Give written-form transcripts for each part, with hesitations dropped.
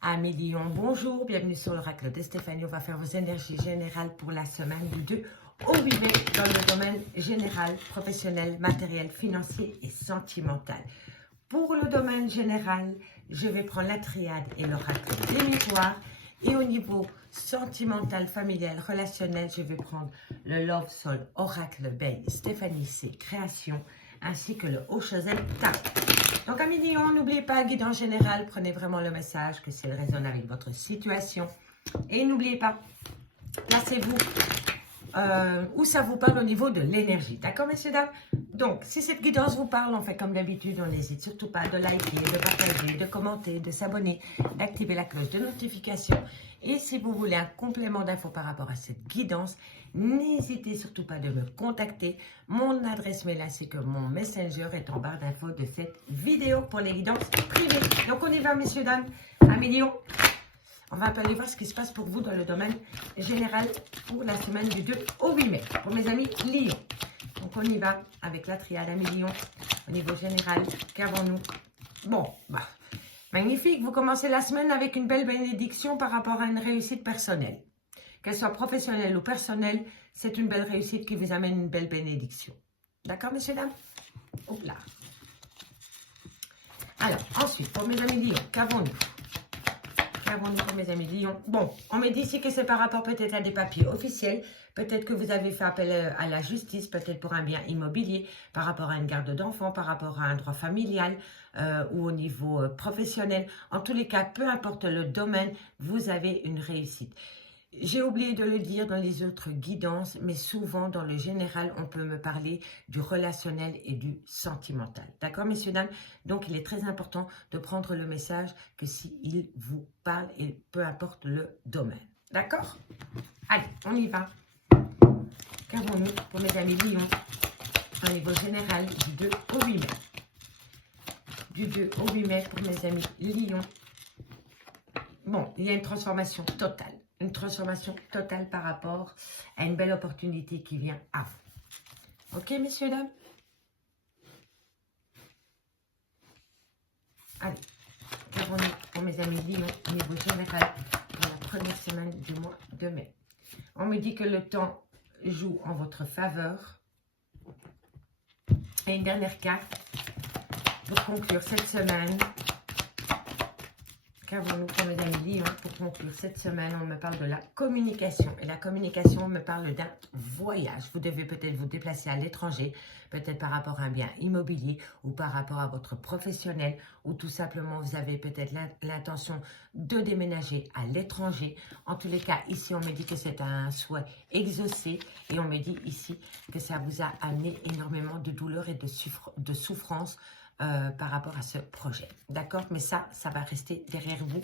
Amis Lion, bonjour, bienvenue sur l'oracle de Stéphanie. On va faire vos énergies générales pour la semaine du 2 au 8 mai dans le domaine général, professionnel, matériel, financier et sentimental. Pour le domaine général, je vais prendre la triade et l'oracle des miroirs. Et au niveau sentimental, familial, relationnel, je vais prendre le Love Soul Oracle Bay Stéphanie C. Création, ainsi que le Haut-Chazel Tarot. Donc, amis Lion, n'oubliez pas, guidance générale, prenez vraiment le message, que s'il résonne avec votre situation. Et n'oubliez pas, placez-vous où ça vous parle au niveau de l'énergie. D'accord, messieurs, dames? Donc, si cette guidance vous parle, on fait comme d'habitude, on n'hésite surtout pas de liker, de partager, de commenter, de s'abonner, d'activer la cloche de notification. Et si vous voulez un complément d'infos par rapport à cette guidance, n'hésitez surtout pas de me contacter. Mon adresse mail ainsi que mon messenger est en barre d'infos de cette vidéo pour les guidances privées. Donc, on y va, messieurs, dames. Amis Lion. On va aller voir ce qui se passe pour vous dans le domaine général pour la semaine du 2 au 8 mai. Pour mes amis Lion. Donc, on y va avec la triade amis Lion. Au niveau général, qu'avons-nous? Bon, magnifique. Vous commencez la semaine avec une belle bénédiction par rapport à une réussite personnelle. Qu'elle soit professionnelle ou personnelle, c'est une belle réussite qui vous amène une belle bénédiction. D'accord, messieurs, dames? Hop là. Alors, ensuite, pour mes amis Lion, qu'avons-nous? Pour mes amis Lion. Bon, on me dit ici que c'est par rapport peut-être à des papiers officiels. Peut-être que vous avez fait appel à la justice, peut-être pour un bien immobilier, par rapport à une garde d'enfants, par rapport à un droit familial ou au niveau professionnel. En tous les cas, peu importe le domaine, vous avez une réussite. J'ai oublié de le dire dans les autres guidances, mais souvent dans le général, on peut me parler du relationnel et du sentimental. D'accord, messieurs, dames? Donc, il est très important de prendre le message que s'il vous parle et peu importe le domaine. D'accord? Allez, on y va. Qu'avons-nous pour mes amis Lion au niveau général du 2 au 8 mai? Du 2 au 8 mai pour mes amis Lion. Bon, il y a une transformation totale. Une transformation totale par rapport à une belle opportunité qui vient à vous. Ok, messieurs, dames? Allez, qu'avons-nous pour mes amis Lion au niveau général pour la première semaine du mois de mai? On me dit que le temps joue en votre faveur. Et une dernière carte pour conclure cette semaine. Qu'avons-nous pour mes amis Lion pour conclure cette semaine? On me parle de la communication. Et la communication me parle d'un voyage. Vous devez peut-être vous déplacer à l'étranger, peut-être par rapport à un bien immobilier ou par rapport à votre professionnel, ou tout simplement vous avez peut-être l'intention de déménager à l'étranger. En tous les cas, ici on me dit que c'est un souhait exaucé et on me dit ici que ça vous a amené énormément de douleur et de souffrance par rapport à ce projet. D'accord? Mais ça va rester derrière vous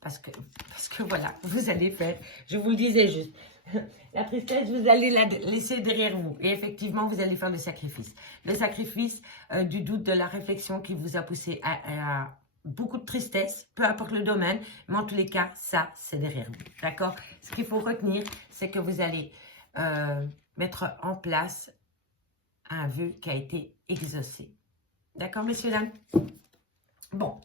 parce que voilà, vous allez faire, je vous le disais juste, la tristesse, vous allez la laisser derrière vous. Et effectivement, vous allez faire le sacrifice. Le sacrifice du doute, de la réflexion qui vous a poussé à beaucoup de tristesse, peu importe le domaine, mais en tous les cas, ça, c'est derrière vous. D'accord? Ce qu'il faut retenir, c'est que vous allez mettre en place un vœu qui a été exaucé. D'accord, messieurs, dames? Bon,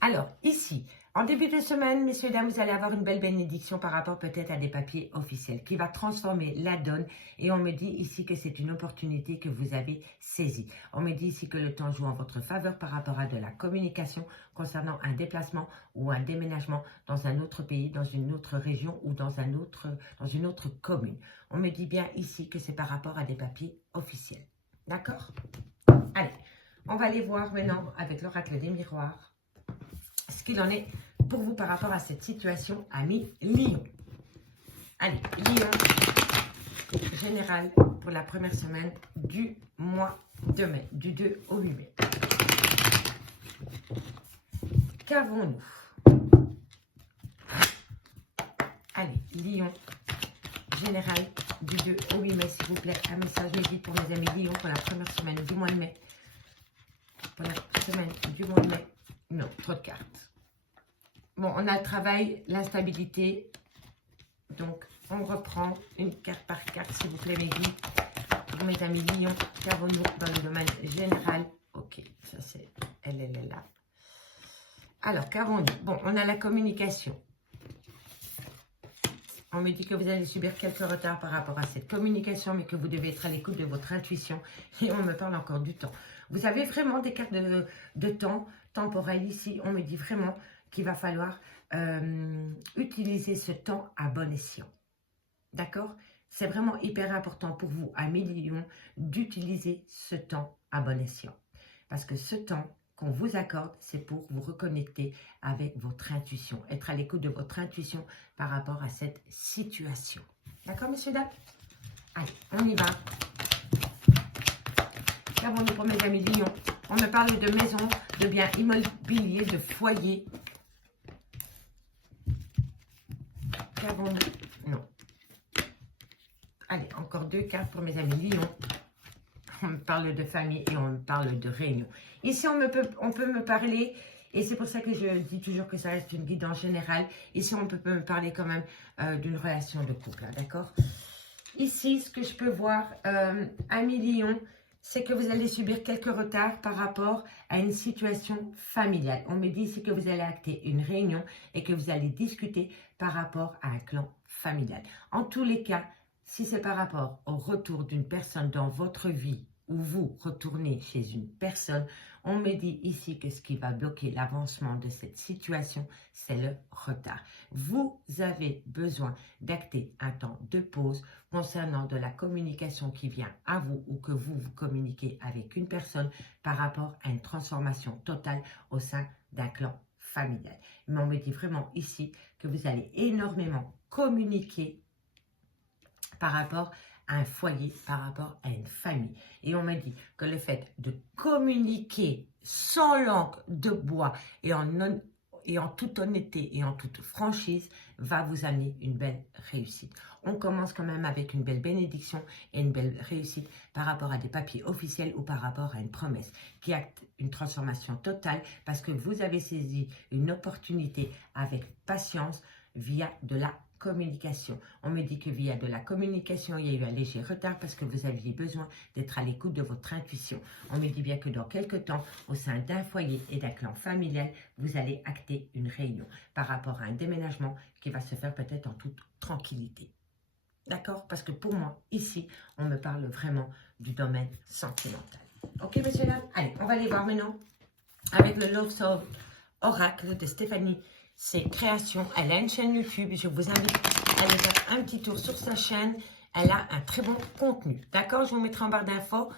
alors, ici, en début de semaine, messieurs, dames, vous allez avoir une belle bénédiction par rapport peut-être à des papiers officiels qui va transformer la donne. Et on me dit ici que c'est une opportunité que vous avez saisie. On me dit ici que le temps joue en votre faveur par rapport à de la communication concernant un déplacement ou un déménagement dans un autre pays, dans une autre région ou dans une autre commune. On me dit bien ici que c'est par rapport à des papiers officiels. D'accord? Allez. On va aller voir maintenant avec l'oracle des miroirs ce qu'il en est pour vous par rapport à cette situation, amis Lion. Allez, Lion, général pour la première semaine du mois de mai, du 2 au 8 mai. Qu'avons-nous? Allez, Lion, général du 2 au 8 mai, s'il vous plaît. Un message médite pour mes amis Lion pour la première semaine du mois de mai. Pour la semaine du mois de mai. Non, trop de cartes. Bon, on a le travail, l'instabilité. Donc, on reprend une carte par carte, s'il vous plaît, mes guides. Pour mes amis Lion, qu'avons-nous dans le domaine général? Ok, ça c'est... Elle est là. Alors, qu'avons-nous? Bon, on a la communication. On me dit que vous allez subir quelques retards par rapport à cette communication, mais que vous devez être à l'écoute de votre intuition. Et on me parle encore du temps. Vous avez vraiment des cartes de temps temporel ici. On me dit vraiment qu'il va falloir utiliser ce temps à bon escient. D'accord? C'est vraiment hyper important pour vous, amis Lion, d'utiliser ce temps à bon escient. Parce que ce temps qu'on vous accorde, c'est pour vous reconnecter avec votre intuition. Être à l'écoute de votre intuition par rapport à cette situation. D'accord, messieurs, dames? Allez, on y va. Qu'avons-nous pour mes amis Lion? On me parle de maison, de biens immobiliers, de foyer. Qu'avons-nous? Non. Allez, encore 2 cartes pour mes amis Lion. On me parle de famille et on me parle de réunion. Ici, on peut me parler, et c'est pour ça que je dis toujours que ça reste une guidance générale. Ici, on peut me parler quand même d'une relation de couple, d'accord? Ici, ce que je peux voir, amis Lion, c'est que vous allez subir quelques retards par rapport à une situation familiale. On me dit ici que vous allez acter une réunion et que vous allez discuter par rapport à un clan familial. En tous les cas, si c'est par rapport au retour d'une personne dans votre vie ou vous retournez chez une personne, on me dit ici que ce qui va bloquer l'avancement de cette situation, c'est le retard. Vous avez besoin d'acter un temps de pause concernant de la communication qui vient à vous ou que vous communiquez avec une personne par rapport à une transformation totale au sein d'un clan familial. Mais on me dit vraiment ici que vous allez énormément communiquer par rapport à un foyer, par rapport à une famille. Et on m'a dit que le fait de communiquer sans langue de bois et en toute honnêteté et en toute franchise va vous amener une belle réussite. On commence quand même avec une belle bénédiction et une belle réussite par rapport à des papiers officiels ou par rapport à une promesse qui acte une transformation totale parce que vous avez saisi une opportunité avec patience via de la communication. On me dit que via de la communication, il y a eu un léger retard parce que vous aviez besoin d'être à l'écoute de votre intuition. On me dit bien que dans quelques temps, au sein d'un foyer et d'un clan familial, vous allez acter une réunion par rapport à un déménagement qui va se faire peut-être en toute tranquillité. D'accord? Parce que pour moi, ici, on me parle vraiment du domaine sentimental. Ok, messieurs, dames? Allez, on va aller voir maintenant avec le Love Soul Oracle de Stéphanie. C'est création. Elle a une chaîne YouTube. Je vous invite à aller faire un petit tour sur sa chaîne. Elle a un très bon contenu. D'accord? Je vous mettrai en barre d'infos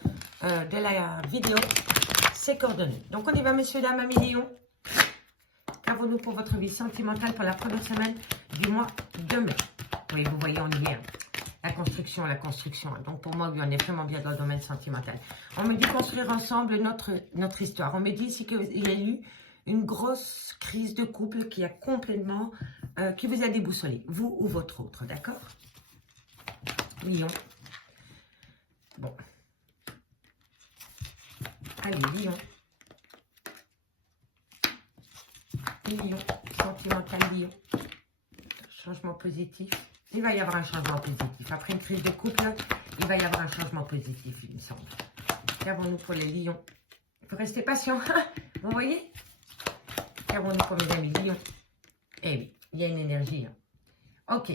de la vidéo ses coordonnées. Donc, on y va, messieurs, dames, amis Lion. Qu'avons-nous pour votre vie sentimentale pour la première semaine du mois de mai? Oui, vous voyez, on y est. La construction. Donc, pour moi, oui, on est vraiment bien dans le domaine sentimental. On me dit construire ensemble notre histoire. On me dit ici qu'il y a eu une grosse crise de couple qui a complètement, qui vous a déboussolé, vous ou votre autre, d'accord? Lion. Bon. Allez, Lion. Lion, sentimental Lion. Changement positif. Il va y avoir un changement positif. Après une crise de couple, il va y avoir un changement positif, il me semble. Qu'avons-nous pour les lions? Il faut rester patient. Vous voyez? Qu'avons-nous pour mes amis lions? Eh oui, il y a une énergie. Ok.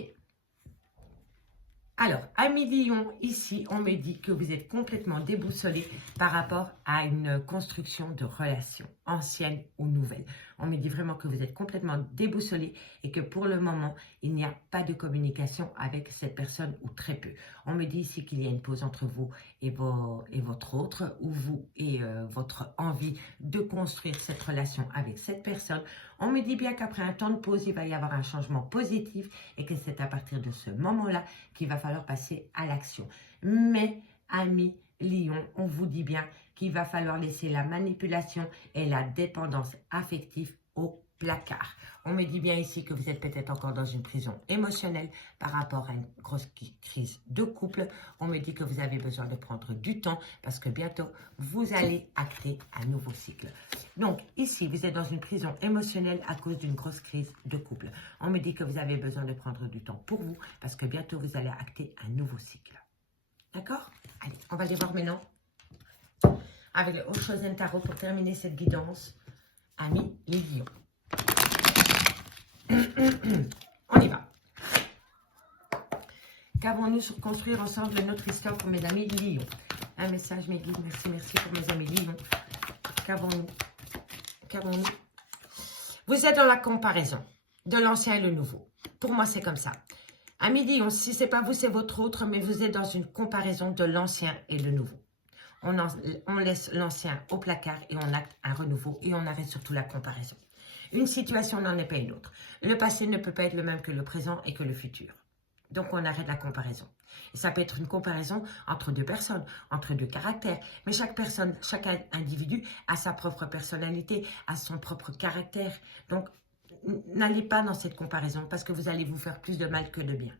Alors, amis Lion, ici, on me dit que vous êtes complètement déboussolé par rapport à une construction de relations, anciennes ou nouvelles. On me dit vraiment que vous êtes complètement déboussolé et que pour le moment, il n'y a pas de communication avec cette personne ou très peu. On me dit ici qu'il y a une pause entre vous et votre autre, ou vous et votre envie de construire cette relation avec cette personne. On me dit bien qu'après un temps de pause, il va y avoir un changement positif et que c'est à partir de ce moment-là qu'il va falloir passer à l'action. Mais, amis Lion, on vous dit bien qu'il va falloir laisser la manipulation et la dépendance affective au placard. On me dit bien ici que vous êtes peut-être encore dans une prison émotionnelle par rapport à une grosse crise de couple. On me dit que vous avez besoin de prendre du temps parce que bientôt, vous allez acter un nouveau cycle. Donc, ici, vous êtes dans une prison émotionnelle à cause d'une grosse crise de couple. On me dit que vous avez besoin de prendre du temps pour vous parce que bientôt, vous allez acter un nouveau cycle. D'accord? Allez, on va aller voir maintenant avec le Oshozen Tarot pour terminer cette guidance. Amis les lions. On y va. Qu'avons-nous sur construire ensemble notre histoire pour mes amis Lion? Un message, mes guides. Merci, merci pour mes amis Lion. Qu'avons-nous? Qu'avons-nous? Vous êtes dans la comparaison de l'ancien et le nouveau. Pour moi, c'est comme ça. Amis Lion, si ce n'est pas vous, c'est votre autre, mais vous êtes dans une comparaison de l'ancien et le nouveau. On laisse l'ancien au placard et on acte un renouveau et on arrête surtout la comparaison. Une situation n'en est pas une autre. Le passé ne peut pas être le même que le présent et que le futur. Donc, on arrête la comparaison. Et ça peut être une comparaison entre deux personnes, entre deux caractères. Mais chaque personne, chaque individu a sa propre personnalité, a son propre caractère. Donc, n'allez pas dans cette comparaison parce que vous allez vous faire plus de mal que de bien.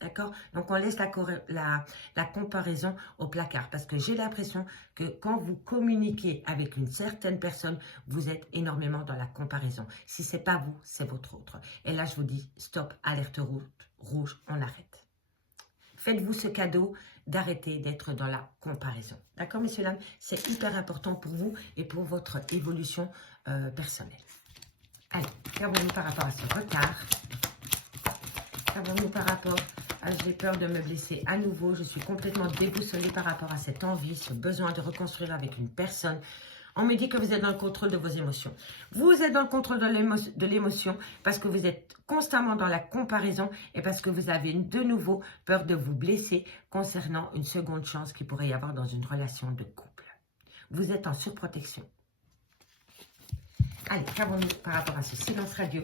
D'accord? Donc, on laisse la comparaison au placard parce que j'ai l'impression que quand vous communiquez avec une certaine personne, vous êtes énormément dans la comparaison. Si ce n'est pas vous, c'est votre autre. Et là, je vous dis, stop, alerte rouge, on arrête. Faites-vous ce cadeau d'arrêter d'être dans la comparaison. D'accord, messieurs, dames? C'est hyper important pour vous et pour votre évolution personnelle. Allez, qu'avons-nous par rapport à ce retard? Qu'avons-nous par rapport à j'ai peur de me blesser à nouveau? Je suis complètement déboussolée par rapport à cette envie, ce besoin de reconstruire avec une personne. On me dit que vous êtes dans le contrôle de vos émotions. Vous êtes dans le contrôle de l'émotion parce que vous êtes constamment dans la comparaison et parce que vous avez de nouveau peur de vous blesser concernant une seconde chance qu'il pourrait y avoir dans une relation de couple. Vous êtes en surprotection. Allez, qu'avons-nous par rapport à ce silence radio?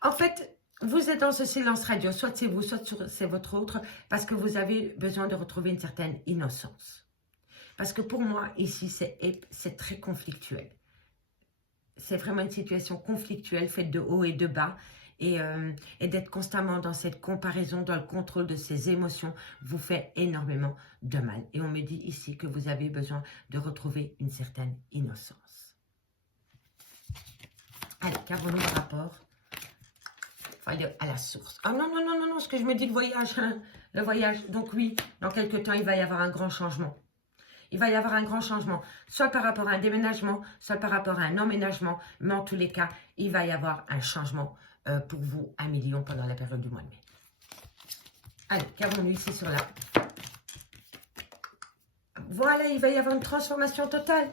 En fait, vous êtes dans ce silence radio, soit c'est vous, soit c'est votre autre, parce que vous avez besoin de retrouver une certaine innocence. Parce que pour moi, ici, c'est très conflictuel. C'est vraiment une situation conflictuelle, faite de haut et de bas. Et d'être constamment dans cette comparaison, dans le contrôle de ses émotions, vous fait énormément de mal. Et on me dit ici que vous avez besoin de retrouver une certaine innocence. Allez, qu'avons-nous par rapport à la source? Ah non, non, non, non, non, ce que je me dis, le voyage, hein, le voyage. Donc oui, dans quelques temps, il va y avoir un grand changement. Il va y avoir un grand changement, soit par rapport à un déménagement, soit par rapport à un emménagement. Mais en tous les cas, il va y avoir un changement pour vous, amis Lion, pendant la période du mois de mai. Allez, qu'avons-nous ici sur la... Voilà, il va y avoir une transformation totale.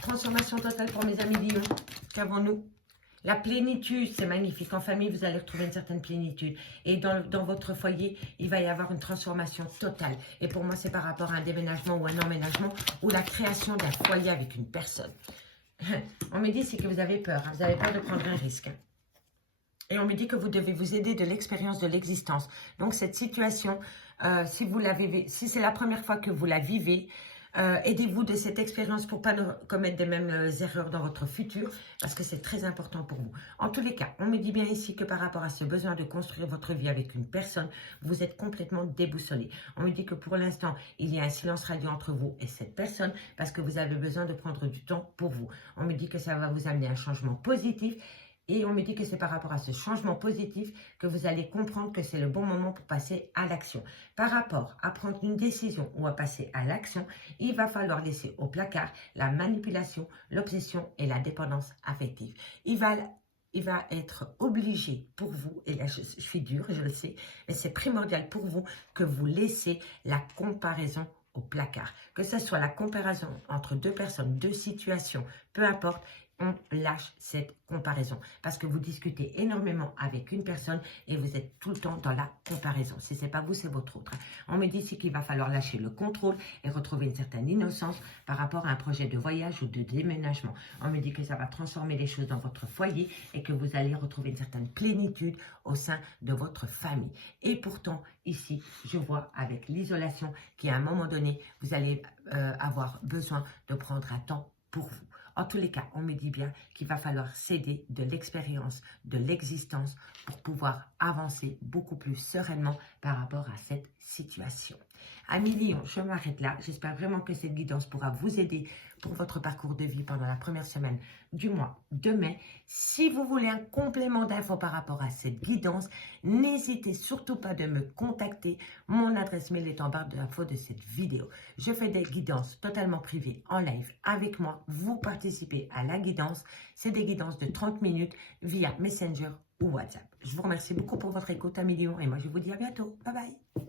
Transformation totale pour mes amis Lion. Qu'avons-nous? La plénitude, c'est magnifique. En famille, vous allez retrouver une certaine plénitude. Et dans votre foyer, il va y avoir une transformation totale. Et pour moi, c'est par rapport à un déménagement ou un emménagement ou la création d'un foyer avec une personne. On me dit, c'est que vous avez peur. Hein. Vous avez peur de prendre un risque. Et on me dit que vous devez vous aider de l'expérience de l'existence. Donc, cette situation, si c'est la première fois que vous la vivez, aidez-vous de cette expérience pour ne pas commettre des mêmes erreurs dans votre futur, parce que c'est très important pour vous. En tous les cas, on me dit bien ici que par rapport à ce besoin de construire votre vie avec une personne, vous êtes complètement déboussolé. On me dit que pour l'instant, il y a un silence radio entre vous et cette personne, parce que vous avez besoin de prendre du temps pour vous. On me dit que ça va vous amener un changement positif. Et on me dit que c'est par rapport à ce changement positif que vous allez comprendre que c'est le bon moment pour passer à l'action. Par rapport à prendre une décision ou à passer à l'action, il va falloir laisser au placard la manipulation, l'obsession et la dépendance affective. Il va être obligé pour vous, et là je suis dure, je le sais, mais c'est primordial pour vous que vous laissez la comparaison au placard. Que ce soit la comparaison entre deux personnes, deux situations, peu importe, on lâche cette comparaison parce que vous discutez énormément avec une personne et vous êtes tout le temps dans la comparaison. Si ce n'est pas vous, c'est votre autre. On me dit ici qu'il va falloir lâcher le contrôle et retrouver une certaine innocence par rapport à un projet de voyage ou de déménagement. On me dit que ça va transformer les choses dans votre foyer et que vous allez retrouver une certaine plénitude au sein de votre famille. Et pourtant, ici, je vois avec l'isolation qu'à un moment donné, vous allez avoir besoin de prendre un temps pour vous. En tous les cas, on me dit bien qu'il va falloir s'aider de l'expérience, de l'existence pour pouvoir avancer beaucoup plus sereinement par rapport à cette situation. Amis Lion, je m'arrête là. J'espère vraiment que cette guidance pourra vous aider pour votre parcours de vie pendant la première semaine du mois de mai. Si vous voulez un complément d'infos par rapport à cette guidance, n'hésitez surtout pas de me contacter. Mon adresse mail est en barre d'infos de cette vidéo. Je fais des guidances totalement privées en live avec moi. Vous participez à la guidance. C'est des guidances de 30 minutes via Messenger ou WhatsApp. Je vous remercie beaucoup pour votre écoute, amis Lion, et moi je vous dis à bientôt. Bye bye.